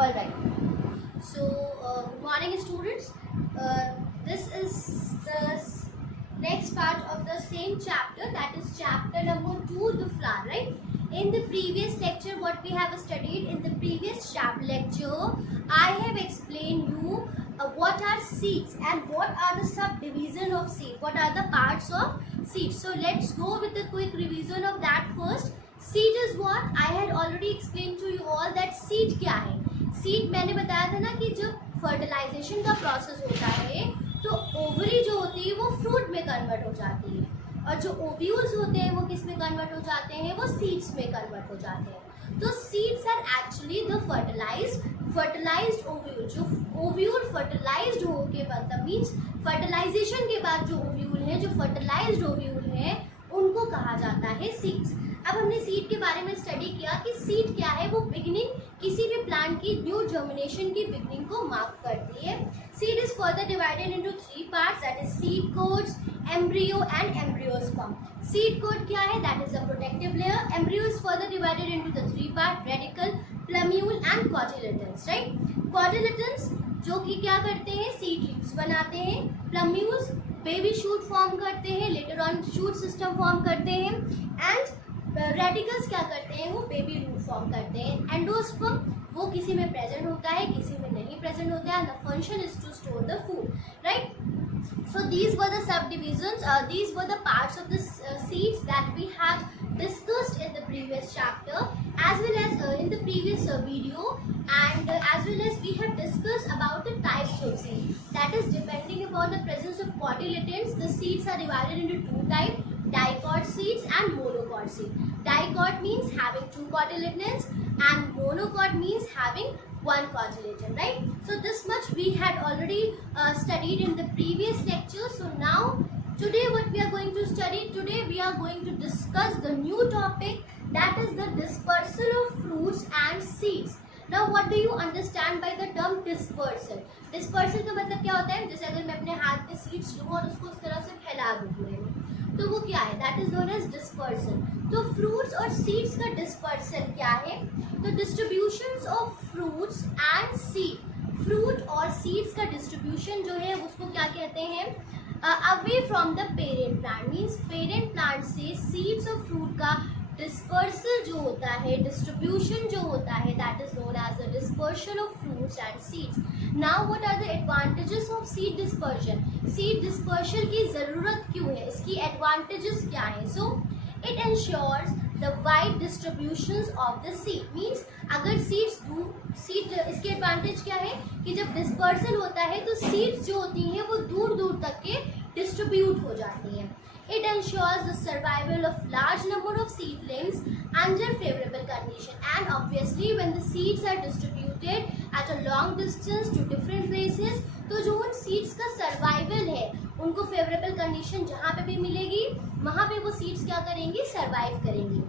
All right. So, good morning, students. This is the next part of the same chapter, that is chapter number 2, the flower, right? In the previous lecture, what we have studied in the previous lecture, I have explained you what are seeds and what are the subdivision of seed, what are the parts of seed. So, let's go with a quick revision of that first. Seed is what? I had already explained to you all that seed क्या है. Seed मैंने बताया था ना कि जब fertilisation का process होता है तो ओवरी जो होती है वो फ्रूट में कन्वर्ट हो जाती है और जो ओव्यूल्स होते हैं वो किस में कन्वर्ट हो जाते हैं, वो सीड्स में कन्वर्ट हो जाते हैं. तो seeds are actually the fertilised ovule. जो ओव्यूल फर्टिलाइज्ड हो के बाद मीन्स फर्टिलाइजेशन के बाद जो ओव्यूल है, जो फर्टिलाइज्ड ओव्यूल है, उनको कहा जाता है सीड्स. अब हमने सीड के बारे में स्टडी किया कि सीड क्या है. वो बिगिनिंग किसी भी प्लांट की न्यू जर्मिनेशन की बिगिनिंग को मार्क करती है. Seed is further divided into 3 parts, that is seed coats, embryo and endosperm. Seed coat क्या है? That is a protective layer. Embryo is further divided into the 3 part, radicle, plumule and cotyledons, right. Cotyledons जो कि क्या करते हैं, seed leaves बनाते हैं. प्लम्यूल्स baby shoot form करते हैं, later on shoot system form करते हैं. एंड रेडिकल्स क्या करते हैं, वो बेबी रूट फॉर्म करते हैं. एंडोस्पर्म वो किसी में प्रेजेंट होता है, किसी में नहीं प्रेजेंट होता है. The function is to store the food, right. So these were the subdivisions, these were the parts of the seeds that we had discussed in the previous chapter as well as in the previous video, and as well as we have discussed about the types of seeds. That is, depending upon the presence of cotyledons, the seeds are divided into two types: dicot seeds and monocot seeds. Dicot means having 2 cotyledons and monocot means having 1 cotyledon, right? So this much we had already studied in the previous lecture. So now today what we are going to study, today we are going to discuss the new topic, that is the dispersal of fruits and seeds. Now what do you understand by the term dispersal? Dispersal का मतलब क्या होता है? जैसे अगर मैं अपने हाथ में सीड्स लूँ और उसको इस तरह से फैला दूँ पूरे में, तो वो क्या है? That is known as dispersal. तो फ्रूट्स और सीड्स का डिस्पर्सल क्या है? तो distribution of fruits and seed, fruit और सीड्स का डिस्ट्रीब्यूशन जो है उसको क्या कहते हैं? Away from the parent plant. Means parent plant से सीड्स और फ्रूट का डिस्पर्सल जो होता है, डिस्ट्रीब्यूशन जो होता है, that is known as the dispersion of fruits and seeds. Now what are the advantages of seed dispersion? Seed dispersion की जरूरत क्यों है, इसकी एडवांटेजेस क्या है? So it ensures the wide distribution of the seed. Means अगर seed इसकी advantage क्या है कि जब डिस्पर्सल होता है तो सीड्स जो होती हैं वो दूर दूर तक के डिस्ट्रीब्यूट हो जाती हैं. It ensures the survival of large number of seedlings under favorable condition, and obviously when the seeds are distributed at a long distance to different places, तो जो उन seeds का survival है उनको favorable condition जहाँ पे भी मिलेगी वहाँ पे वो seeds क्या करेंगी? survive करेंगी.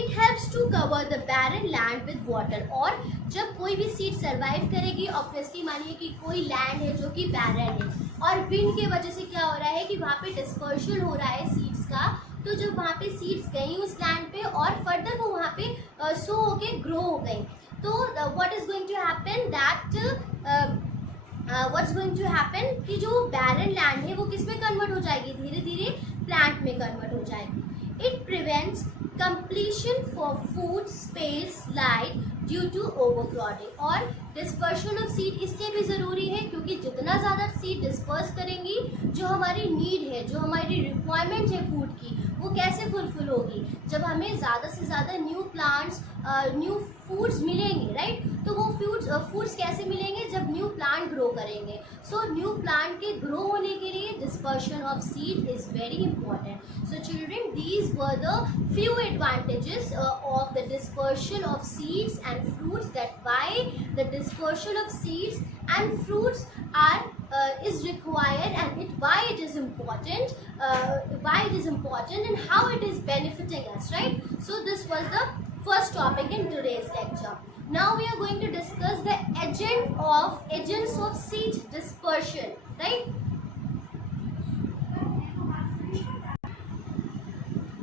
It helps to cover the barren land with water. और जब कोई भी सीड सर्वाइव करेगी, ऑब्वियसली मानिए कि कोई लैंड है जो कि बैरन है और विंड के वजह से क्या हो रहा है कि वहाँ पे डिस्पर्शन हो रहा है सीड्स का, तो जब वहाँ पे सीड्स गई उस लैंड पे और फर्दर वो वहाँ पे सो होके ग्रो हो गई, तो what is going to happen that what's going to happen कि जो बैरन लैंड है वो किस में कन्वर्ट हो जाएगी? धीरे धीरे प्लांट में कन्वर्ट हो जाएगी. It prevents completion for food space light due to overcrowding. और डिस्पर्शन ऑफ सीड इसलिए भी ज़रूरी है क्योंकि जितना ज़्यादा सीड डिस्पर्स करेंगी, जो हमारी नीड है, जो हमारी रिक्वायरमेंट है फूड की, वो कैसे फुलफिल होगी? जब हमें ज़्यादा से ज़्यादा न्यू प्लांट्स, न्यू फूड्स मिलेंगे, राइट. तो वो फूड्स कैसे मिलेंगे? जब न्यू प्लांट ग्रो करेंगे. सो न्यू प्लांट के ग्रो होने के लिए dispersion of seed is very important. So children, these were the few advantages of the dispersion of seeds and fruits, that why the dispersion of seeds and fruits is required, and why it is important, and how it is benefiting us, right? So this was the first topic in today's lecture. Now we are going to discuss the agents of seed dispersion, right?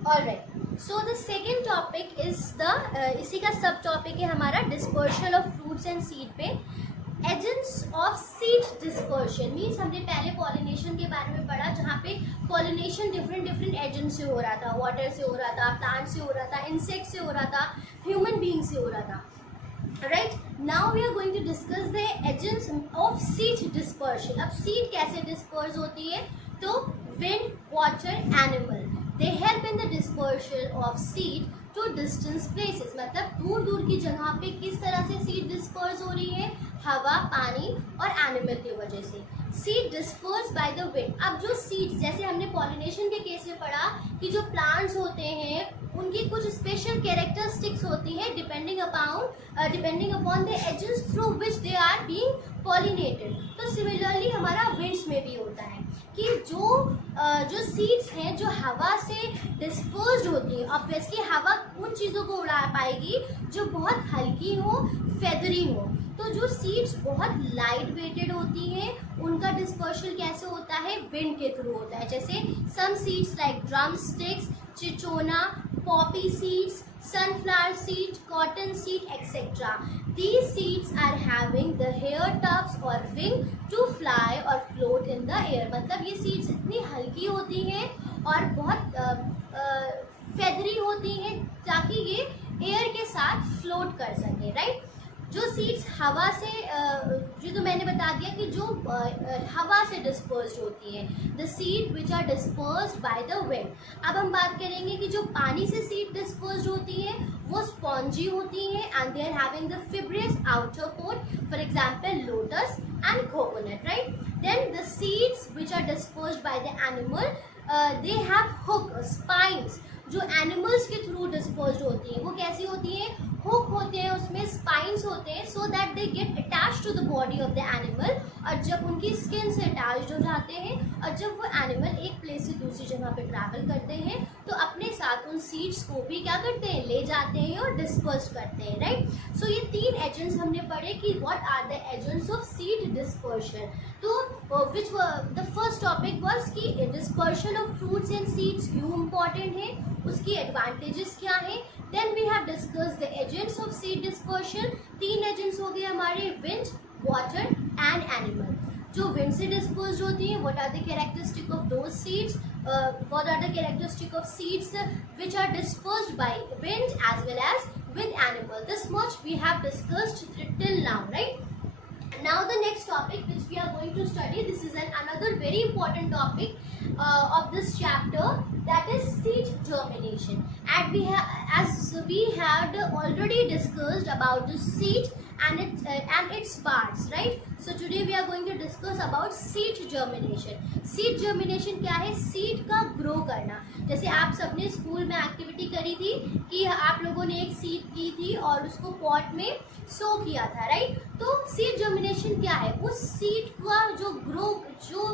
All right. So the second topic is the इसी का subtopic है हमारा dispersion of fruits and seed पे। Agents of seed dispersion means हमने पहले pollination के बारे में पढ़ा, जहाँ पे पॉलिनेशन डिफरेंट एजेंट से हो रहा था, वाटर से हो रहा था, प्लांट से हो रहा था, इंसेक्ट से हो रहा था, ह्यूमन बीइंग से हो रहा था। Right, now we are going to discuss the agents of seed dispersion. अब सीड कैसे डिस्पर्स होती है, तो wind, water, animal, they help in the dispersion of seed to distance places. मतलब दूर दूर की जगह पे किस तरह से सीड डिस्पर्स हो रही है, हवा, पानी और एनिमल की वजह से। Seed disperse bye the wind. अब जो सीड्स, जैसे हमने पॉलिनेशन के केस में पढ़ा कि जो प्लांट्स होते हैं उनकी कुछ स्पेशल कैरेक्टरिस्टिक्स होती है depending upon the agents through which they are being pollinated. तो सिमिलरली हमारा विंड्स में भी होता है कि जो सीड्स हैं जो हवा से डिस्पर्स्ड होती है, ऑब्वियसली हवा उन चीज़ों को उड़ा पाएगी जो बहुत हल्की हो, फेदरी हो। तो जो सीड्स बहुत लाइट वेटेड होती हैं उनका डिस्पर्शन कैसे होता है, विंड के थ्रू होता है। जैसे some seeds like drumsticks, cinchona, poppy seeds, sunflower seed, cotton seed, etc. These seeds are having the hair tufts or wing to fly or float in the air. मतलब ये seeds इतनी हल्की होती हैं और बहुत feathery होती हैं ताकि ये air के साथ float कर सके, right? जो सीड्स हवा से जो तो मैंने बता दिया कि जो हवा से डिस्पर्स्ड होती है, the seed which are dispersed by the wind. अब हम बात करेंगे कि जो पानी से सीड डिस्पर्स्ड होती है वो स्पॉन्जी होती है and they are having the fibrous outer coat, for example lotus and coconut, right. Then the seeds which are dispersed by the animal, they have hook, spines. जो एनिमल्स के through dispersed होती हैं वो कैसी होती हैं, हुक होते हैं, उसमें स्पाइन्स होते हैं, so that they get attach to the body of the animal. और जब उनकी स्किन से अटैच हो जाते हैं और जब वो एनिमल एक प्लेस से दूसरी जगह पे ट्रैवल करते हैं तो अपने साथ उन सीड्स को भी क्या करते हैं, ले जाते हैं और डिस्पर्स करते हैं, राइट। सो ये तीन एजेंट्स हमने पढ़े कि what are the agents of seed dispersion. तो which the first topic was कि dispersion of fruits and seeds क्यों इम्पॉर्टेंट है, उसकी एडवांटेजेस क्या है। Then we have discuss the agents of seed dispersion. तीन एजेंट्स हो गए हमारे, विंड, वाटर एंड एनिमल। जो विंड से डिस्पर्स्ड होती हैं, what are the characteristic of those seeds, what are the characteristic of seeds which are dispersed bye wind as well as with animal. This much we have discussed till now, right? Now the next topic which we are going to study, this is another very important topic of this chapter, that is seed germination. And as we had already discussed about the seed and its parts, right? So today we are going to discuss about seed germination. Seed germination क्या है, seed का grow करना। जैसे आप सबने school में activity करी थी कि आप लोगों ने एक सीड की थी और उसको पॉट में सो किया था, राइट। तो सीड जर्मिनेशन क्या है, उस सीड का जो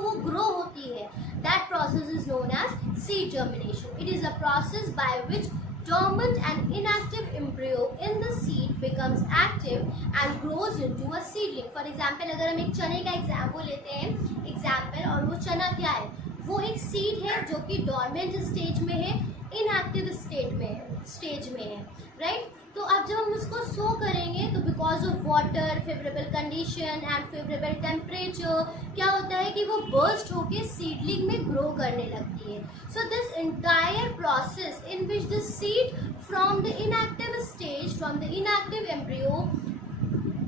वो ग्रो होती है, that process is known as seed germination. It is a process by which dormant and inactive embryo in the seed becomes active and grows into a seedling. For example, अगर हम एक चने का एग्जाम्पल लेते हैं, example, और वो चना क्या है, वो एक सीड है जो कि डॉर्मेंट स्टेज में है, इनएक्टिव स्टेज में है, राइट। तो अब जब हम उसको सो करेंगे तो because of water, favourable condition and favourable temperature क्या होता है कि वो बर्स्ट होके सीडलिंग में ग्रो करने लगती है। So this entire process in which the seed from the inactive stage, from the inactive embryo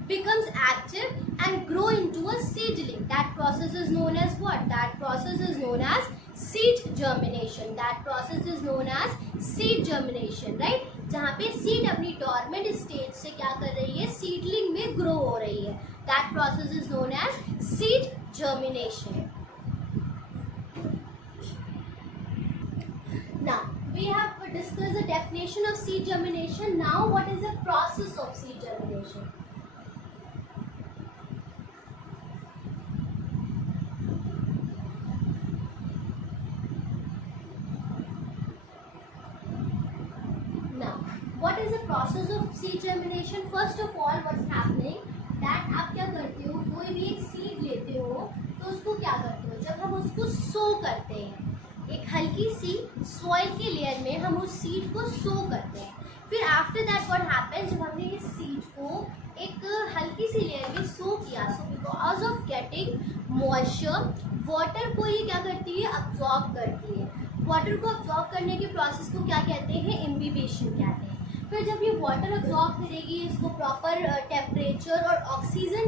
becomes active and grow into a seedling. That process is known as what? That process is known as seed germination. That process is known as seed germination, right? जहाँ पे seed अपनी dormant stage से क्या कर रही है, seedling में grow हो रही है। That process is known as seed germination. Now we have discussed the definition of seed germination. Now what is the process of seed germination? What is the process of seed germination? First of all, what's happening that आप क्या करते हो, कोई भी एक seed लेते हो तो उसको क्या करते हो, जब हम उसको सो करते हैं, एक हल्की सी सॉइल के लेयर में हम उस सीड को सो करते हैं। फिर आफ्टर दैट व्हाट हैपेंस, जब हमने इस सीड को एक हल्की सी लेयर में सो किया, so because of getting moisture, water को ये क्या करती है, अब्जॉर्ब करती है। वाटर को अब्जॉर्ब करने के प्रोसेस को क्या कहते हैं, इम्बिबेशन कहते हैं। फिर जब ये वाटर अब्जॉर्ब करेगी, इसको प्रॉपर टेम्परेचर और ऑक्सीजन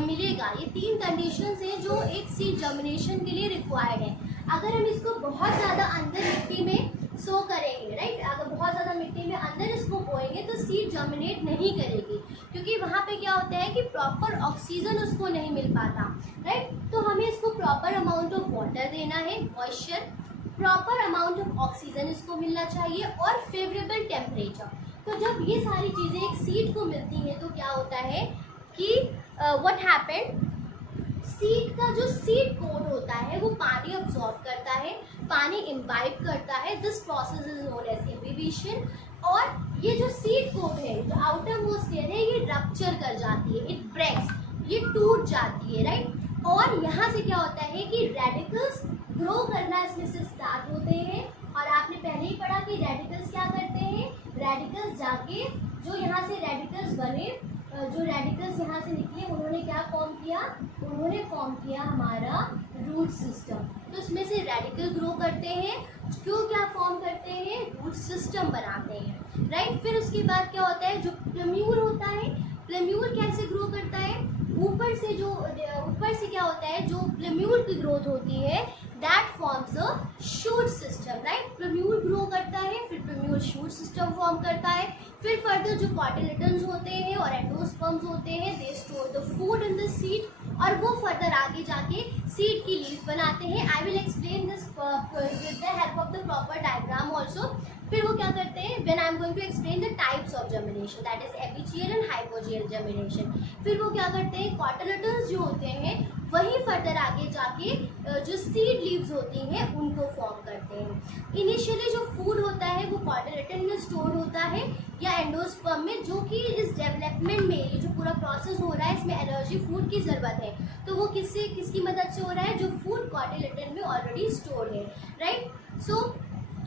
मिलेगा, ये 3 कंडीशंस हैं जो एक सीड जर्मिनेशन के लिए रिक्वायर्ड है। अगर हम इसको बहुत ज़्यादा अंदर मिट्टी में सो करेंगे, राइट, अगर बहुत ज़्यादा मिट्टी में अंदर इसको बोएंगे तो सीड जर्मिनेट नहीं करेगी, क्योंकि वहाँ पे क्या होता है कि प्रॉपर ऑक्सीजन उसको नहीं मिल पाता, राइट। तो हमें इसको प्रॉपर अमाउंट ऑफ वाटर देना है, moisture, proper amount of oxygen इसको मिलना चाहिए और फेवरेबल टेम्परेचर। तो जब ये सारी चीज़ें एक सीड को मिलती हैं तो क्या होता है कि व्हाट हैपेंड, सीड का जो सीड कोट होता है वो पानी अब्सॉर्ब करता है, पानी इम्बाइब करता है। This process is known as imbibition. और ये जो सीड कोट है, जो आउटर मोस्ट लेयर है, ये रप्चर कर जाती है, इट ब्रेक्स, ये टूट जाती है, राइट। और यहाँ से क्या होता है कि रेडिकल्स ग्रो करना इसमें से स्टार्ट होते हैं। और आपने पहले ही पढ़ा कि रेडिकल्स क्या करते हैं, रेडिकल्स जाके जो यहाँ से रेडिकल्स बने, जो रेडिकल्स यहाँ से निकले, उन्होंने क्या फॉर्म किया, उन्होंने फॉर्म किया हमारा रूट सिस्टम। तो इसमें से रेडिकल ग्रो करते हैं, क्यों, क्या फॉर्म करते हैं, रूट सिस्टम बनाते हैं, राइट। फिर उसके बाद क्या होता है, जो प्लम्यूल होता है, प्लम्यूल कैसे ग्रो करता है, ऊपर से क्या होता है, जो प्लम्यूल की ग्रोथ होती है, that forms a shoot system, right. Plumule grow करता है, फिर प्लम्यूल शूट सिस्टम फॉर्म करता है। फिर फर्दर जो कॉटिलेडन्स होते हैं और एंडोस्पर्म्स होते हैं, they store the food in the seed, और वो फर्दर आगे जाके सीड की लीव्स बनाते हैं। I will explain this with the help of the proper diagram also. फिर वो क्या करते हैं, when I am going to explain the types of germination, that is epigeal and hypogeal germination. फिर वो क्या करते हैं, कॉटिलेडन्स जो होते हैं वही फर्दर आगे जाके जो सीड लीव्स होती हैं उनको फॉर्म करते हैं। इनिशियली जो फूड होता है वो कॉटिलेडन में स्टोर होता है या एंडोस्पर्म में, जो कि इस डेवलपमेंट में ये जो पूरा प्रोसेस हो रहा है, इसमें एनर्जी फूड की ज़रूरत है, तो वो किसकी मदद से हो रहा है, जो फूड कॉटिलेडन में ऑलरेडी स्टोर है, right. So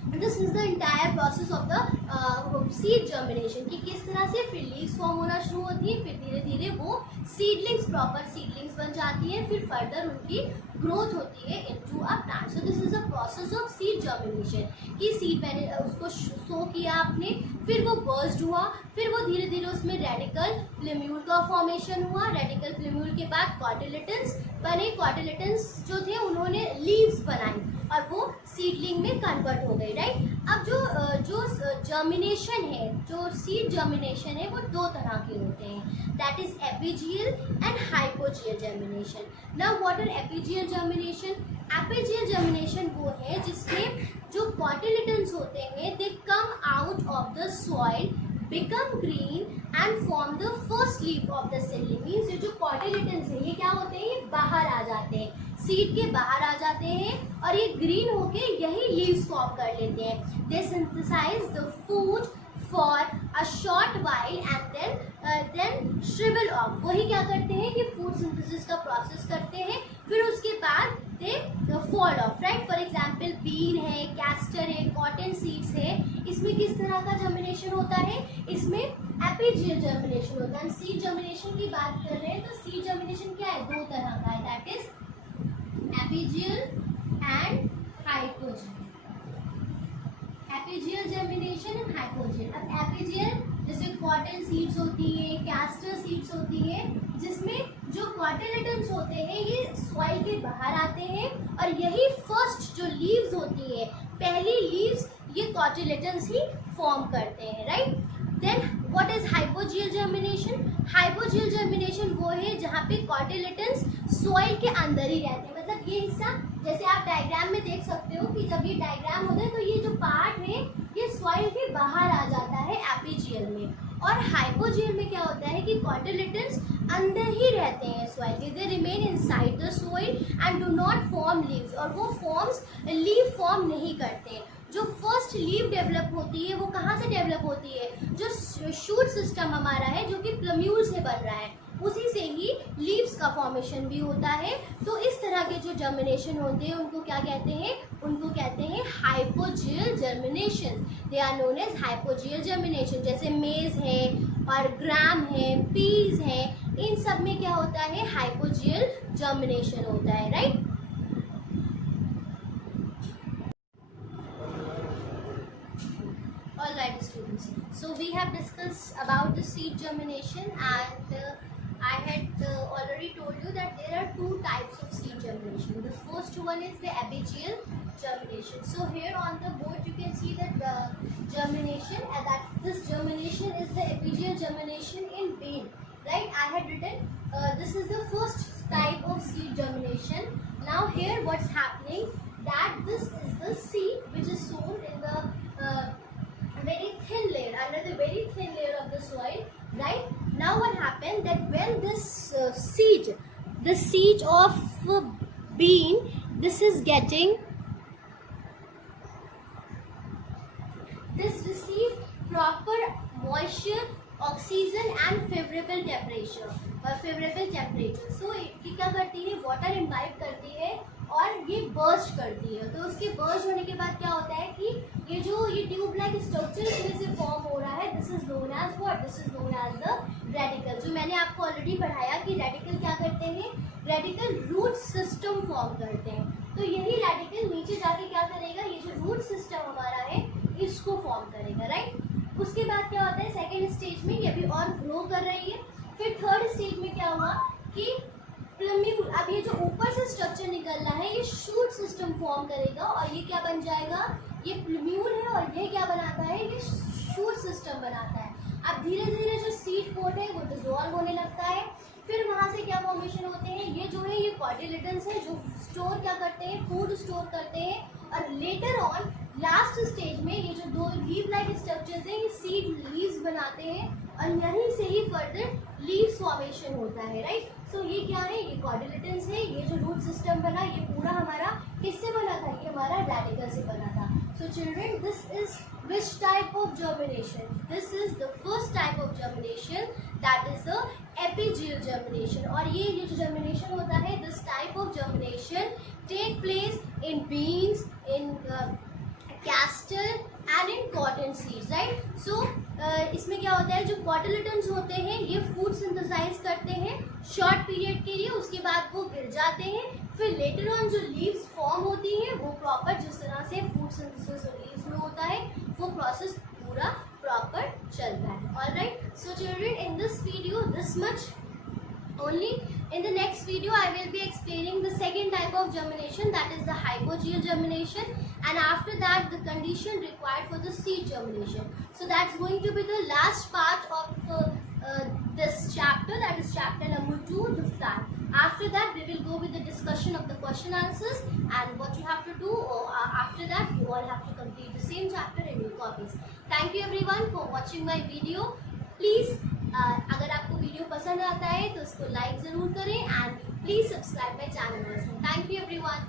this is the entire process of the seed germination, कि किस तरह से फिर लीव्स फॉर्म होना शुरू होती है, फिर धीरे धीरे वो सीडलिंग्स, प्रॉपर सीडलिंग्स बन जाती है, फिर फर्दर उनकी ग्रोथ होती है into a plant. So this is the process of seed germination, कि सीड मैंने उसको सो किया आपने, फिर वो बर्स्ट हुआ, फिर वो धीरे धीरे उसमें रेडिकल प्लम्यूल का फॉर्मेशन हुआ, रेडिकल प्लम्यूल के बाद कॉटिलेडन्स बने, कॉटिलेडन्स जो थे उन्होंने लीव्स बनाई और वो सीडलिंग में कन्वर्ट हो गई, राइट। अब जो जर्मिनेशन है, जो सीड जर्मिनेशन है, वो 2 तरह के होते हैं, that is epigeal and hypogeal germination. Now what are epigeal germination? Epigeal germination वो है जिसमें जो कॉटिलेडन्स होते हैं, they come out of the soil, become green and form the first leaf of the seedling। Means ये जो cotyledons है ये क्या होते हैं, ये बाहर आ जाते हैं, सीड के बाहर आ जाते हैं और ये ग्रीन होके यही लीव्स फॉर्म कर लेते हैं। They synthesise the food for a short while and then shrivel off. वही क्या करते हैं कि फूड सिंथेसिस का प्रोसेस करते हैं, फिर उसके बाद they fall off, right. For example bean है, कैस्टर है, कॉटन सीड्स है, इसमें किस तरह का जर्मिनेशन होता है, इसमें एपिजियल जर्मिनेशन होता है। सीड जर्मिनेशन की बात कर रहे हैं तो सीड जर्मिनेशन क्या है, 2 तरह का है, that is epigeal and hypogeal. Epigeal germination and hypogeal. अब एपिजियल जैसे कॉटन सीड्स होती है, कैस्टर सीड्स होती है, जिसमें जो कॉटिलेडन्स होते हैं ये सॉइल के बाहर आते हैं और यही फर्स्ट जो लीव्स होती है, पहली लीव्स, ये कॉटिलेडन्स ही फॉर्म करते हैं, right. Then what is hypogeal germination? Hypogeal germination वो है जहाँ पे कॉटिलेडन्स सॉइल के अंदर ही रहते हैं, मतलब ये हिस्सा, जैसे आप डायग्राम में देख सकते हो कि जब ये डायग्राम होता है तो ये जो पार्ट है ये सॉइल के बाहर आ जाता है एपिजियल में, और हाइपोजियल में क्या होता है कि कॉटिलेडन्स अंदर ही रहते हैं सॉइल के, they remain inside the soil and do not form leaves, और वो लीव फॉर्म नहीं करते। जो फर्स्ट लीव डेवलप होती है वो कहाँ से डेवलप होती है, जो शूट सिस्टम हमारा है जो कि प्लम्यूल से बन रहा है, उसी से ही लीव्स का फॉर्मेशन भी होता है। तो इस तरह के जो जर्मिनेशन होते हैं उनको क्या कहते हैं, उनको कहते हैं hypogeal germination. They are known as hypogeal germination. जैसे मेज है और ग्राम है, पीज है, इन सब में क्या होता है, हाइपोजियल जर्मिनेशन होता है, right. Alright students, so we have discussed about the seed germination, and I had already told you that there are two types of seed germination. The first one is the apigeal germination. So here on the board you can see that the germination, and that this germination is the apigeal germination in bean, right. I had written this is the first type of seed germination. Now here what's happening, that this is the seed which is sown in the very thin layer, under the very thin layer of the soil, right. Now what happened, that when this seed, the seed of bean, this is getting, this receive proper moisture, oxygen and favorable temperature, favorable temperature. So ये क्या करती है, water imbibe करती है और ये burst करती है। तो उसके बर्स्ट होने के बाद क्या होता है कि ये जो ये ट्यूब लाइक स्ट्रक्चर इसमें से फॉर्म हो रहा है, this is known as what, this is known as the radical. जो मैंने आपको ऑलरेडी पढ़ाया कि रेडिकल क्या करते हैं, रेडिकल रूट सिस्टम फॉर्म करते हैं। तो यही रेडिकल नीचे जाके क्या करेगा, ये जो रूट सिस्टम हमारा है इसको फॉर्म करेगा, राइट। उसके बाद क्या होता है, सेकेंड स्टेज में ये अभी और ग्रो कर रही है। फिर थर्ड स्टेज में क्या हुआ कि प्लम्यूल, अब ये जो ऊपर से स्ट्रक्चर निकल रहा है ये शूट सिस्टम फॉर्म करेगा और ये क्या बन जाएगा, ये प्लम्यूल है और ये क्या बनाता है, ये शूट सिस्टम बनाता है। अब धीरे धीरे जो सीड कोट है वो डिसॉल्व होने लगता है। फिर वहाँ से क्या फॉर्मेशन होते हैं, ये जो है ये कॉटिलेडन्स है जो स्टोर क्या करते हैं, फूड स्टोर करते हैं। और लेटर ऑन लास्ट स्टेज में ये जो दो लीव लाइक स्ट्रक्चर्स हैं ये सीड लीव्स बनाते हैं और यहीं से ही फर्दर लीव्स फॉर्मेशन होता है, राइट। सो ये क्या है, ये कॉटिलेडन्स है। ये जो रूट सिस्टम बना ये पूरा हमारा किससे बना था, ये हमारा रेडिकल से बना था। So children, this is which type of germination? This is the first type of germination, that is the apigeal germination. और ये जो germination होता है, this type of germination take place in beans, in castor and in cotton seeds, right? So इसमें क्या होता है, जो cotyledons होते हैं ये food synthesize करते हैं short period के लिए, उसके बाद वो गिर जाते हैं। फिर later on जो leaves form होती हैं वो proper जिस तरह से food synthesis leaves में होता है वो process पूरा proper चलता है। Alright, so children, in this video this much only. In the next video I will be explaining the second type of germination, that is the hypogeal germination, and after that the condition required for the seed germination. So that's going to be the last part of this chapter, that is chapter number 2, the flower. After that we will go with the discussion of the question answers and what you have to do, or after that you all have to complete the same chapter in your copies. Thank you everyone for watching my video. Please अगर आपको video पसंद आता है तो उसको like ज़रूर करें, and please subscribe my channel. Thank you everyone.